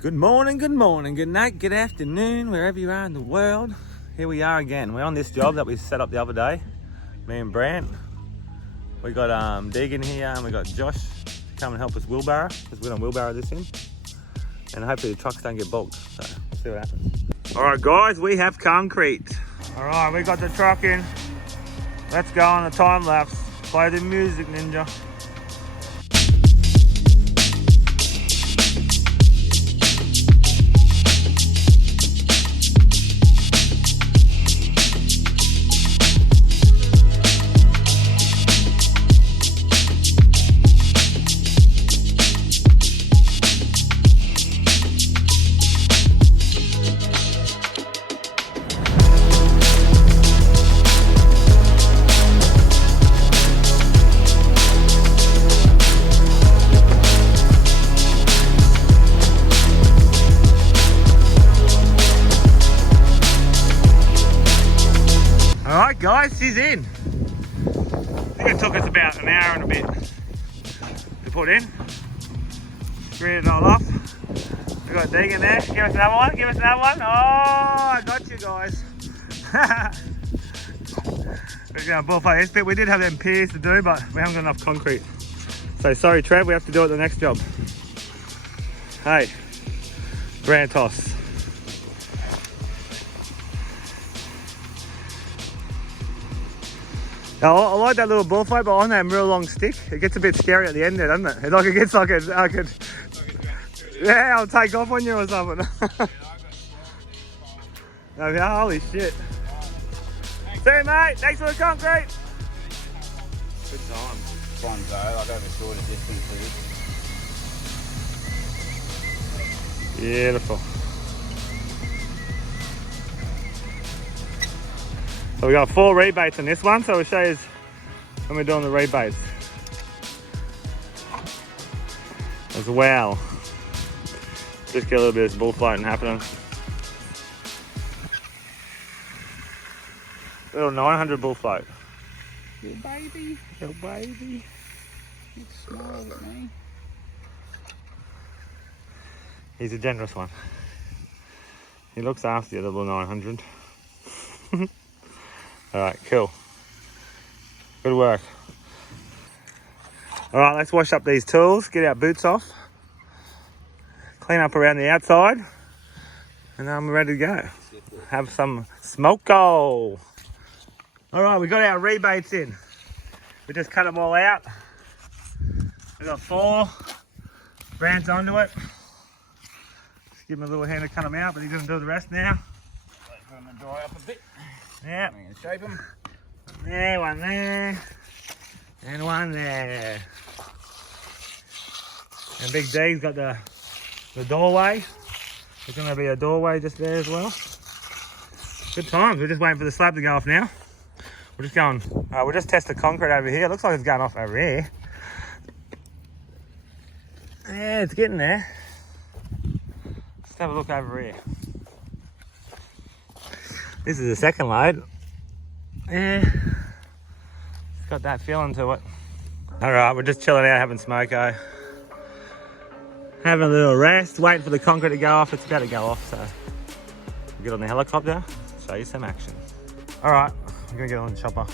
Good morning, good night, good afternoon, wherever you are in the world. Here we are again. We're on this job that we set up the other day, me and Brant. We got Deegan here and we got Josh to come and help us wheelbarrow, because we're gonna wheelbarrow this in. And hopefully the trucks don't get bogged, so we'll see what happens. All right guys, we have concrete. All right, we got the truck in. Let's go on a time lapse. Play the music, Ninja. Alright guys, she's in. I think it took us about an hour and a bit to put in. Screwed it all off. We got Deegan there. Give us another one, give us another one. Oh, I got you guys. We're going to bullfight this bit. We did have them piers to do, but we haven't got enough concrete. So sorry Trev, we have to do it the next job. Hey, Brantos. Now, I like that little bullfight, but on that real long stick, it gets a bit scary at the end there, doesn't it? It gets like yeah, I'll take off on you or something. Holy shit. See you, mate. Thanks for the concrete. Good time. Fun though, like over shorter distances. Beautiful. So we got 4 rebates in this one, so we'll show you when we're doing the rebates as well. Just get a little bit of bullfighting happening. Little 900 bullfight. Little baby. Little baby. He smiles at me. He's a generous one. He looks after you, the little 900. Alright, cool. Good work. Alright, let's wash up these tools, get our boots off, clean up around the outside, and then we're ready to go. Have some smoko. Alright, we got our rebates in. We just cut them all out. We got 4. Brant's onto it. Just give him a little hand to cut them out, but he's going to do the rest now. Wait for them to dry up a bit. Yep. I'm going to shape them. There, one there. And one there. And Big D's got the doorway. There's going to be a doorway just there as well. Good times. We're just waiting for the slab to go off now. We're just going, we'll just test the concrete over here. It looks like it's going off over here. Yeah, it's getting there. Let's have a look over here. This is the second load. Yeah, it's got that feeling to it. All right, we're just chilling out, having smoko. Having a little rest, waiting for the concrete to go off. It's about to go off, so we'll get on the helicopter, show you some action. All right, I'm gonna get on the chopper.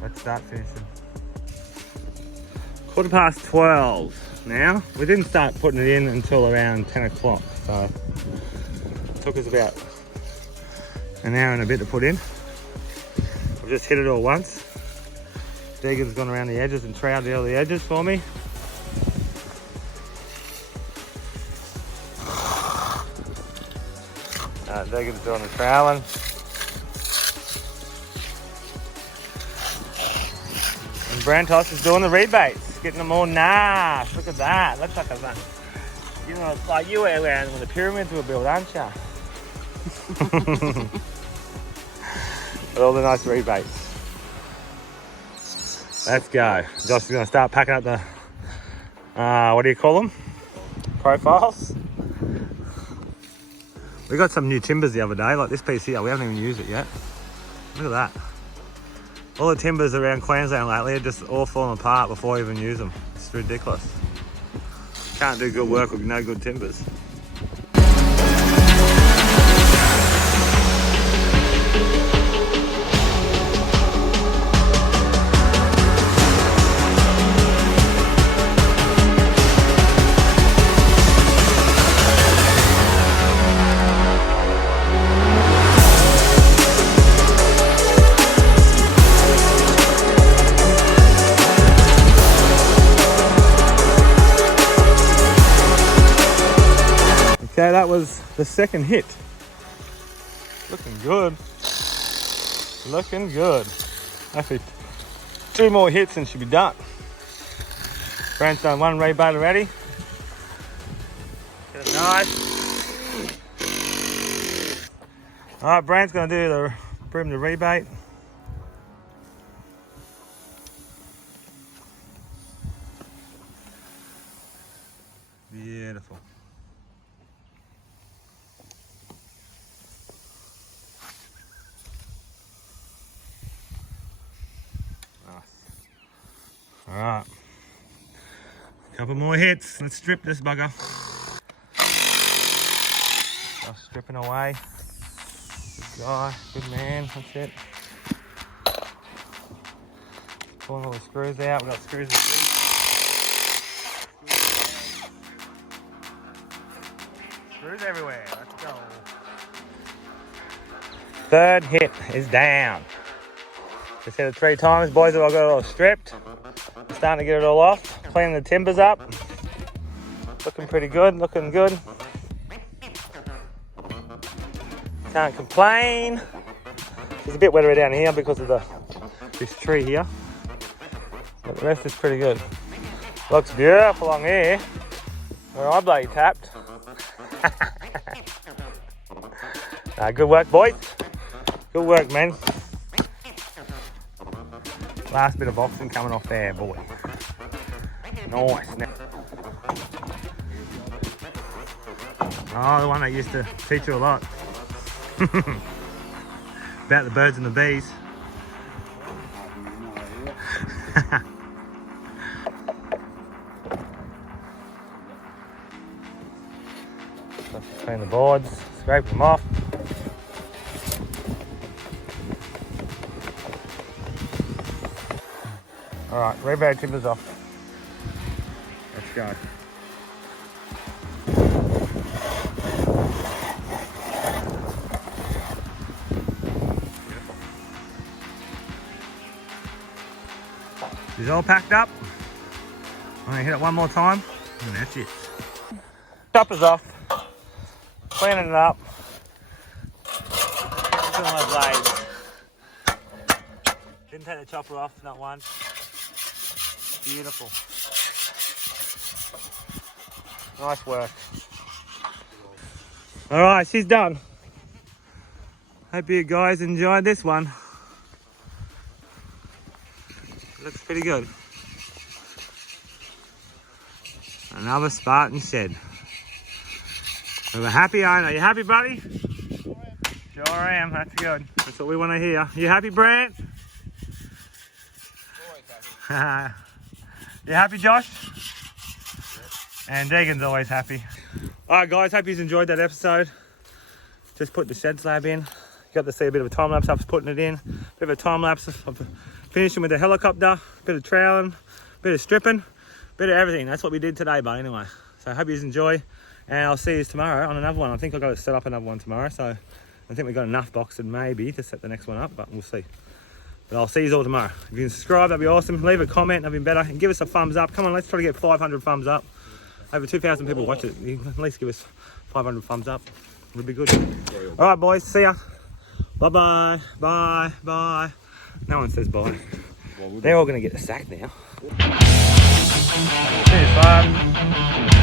Let's start finishing. 12:15 now. We didn't start putting it in until around 10 o'clock, so it took us about an hour and a bit to put in. I've just hit it all once. Deegan's gone around the edges and troweled all the edges for me. Deegan's doing the troweling. And Brantos is doing the rebates, getting them all nice. Look at that. Looks like a, you know, it's like you were around when the pyramids were built, aren't you? All the nice rebates. Let's go. Josh is going to start packing up the, what do you call them? Profiles. We got some new timbers the other day, like this piece here. We haven't even used it yet. Look at that. All the timbers around Queensland lately are just all falling apart before I even use them. It's ridiculous. Can't do good work with no good timbers. Okay, that was the second hit. Looking good. Looking good. Actually, 2 more hits and should be done. Brant's done 1 rebate already. Get it nice. Alright, Brant's gonna do the brim the rebate. Beautiful. Alright, couple more hits. Let's strip this bugger. Just stripping away. Good guy, good man, that's it. Pulling all the screws out. We've got screws and screws everywhere. Let's go. Third hit is down. Just hit it 3 times, boys. I've got it all stripped. Starting to get it all off, cleaning the timbers up. Looking pretty good, looking good. Can't complain. It's a bit wetter down here because of this tree here. But the rest is pretty good. Looks beautiful along here. Where I bloody tapped. Good work, boys. Good work, man. Last bit of boxing coming off there, boy. Nice. Oh, the one that used to teach you a lot. About the birds and the bees. Clean the boards, scrape them off. Alright, rebate timbers off. Let's go. She's all packed up. I'm going to hit it one more time and that's it. Chopper's off. Cleaning it up. Filling my blades. Didn't take the chopper off, not once. Beautiful. Nice work. Alright, she's done. Hope you guys enjoyed this one. Looks pretty good. Another Spartan shed. With a happy owner. You happy, buddy? Sure am. That's good. That's what we want to hear. You happy, Brant? You happy, Josh? And Deegan's always happy. Alright guys, hope you enjoyed that episode. Just put the shed slab in. Got to see a bit of a time lapse. I was putting it in. Bit of a time lapse of finishing with the helicopter. Bit of troweling, bit of stripping, bit of everything. That's what we did today, but anyway. So I hope you enjoy. And I'll see you tomorrow on another one. I think I've got to set up another one tomorrow. So I think we've got enough boxing maybe to set the next one up, but we'll see. But I'll see you all tomorrow. If you can subscribe, that'd be awesome. Leave a comment, that'd be better. And give us a thumbs up. Come on, let's try to get 500 thumbs up. Over 2,000 people watch it. You can at least give us 500 thumbs up. It'll be good. All right, boys. See ya. Bye-bye. Bye. Bye. No one says bye. They're all going to get the sack now. Cheers, bud.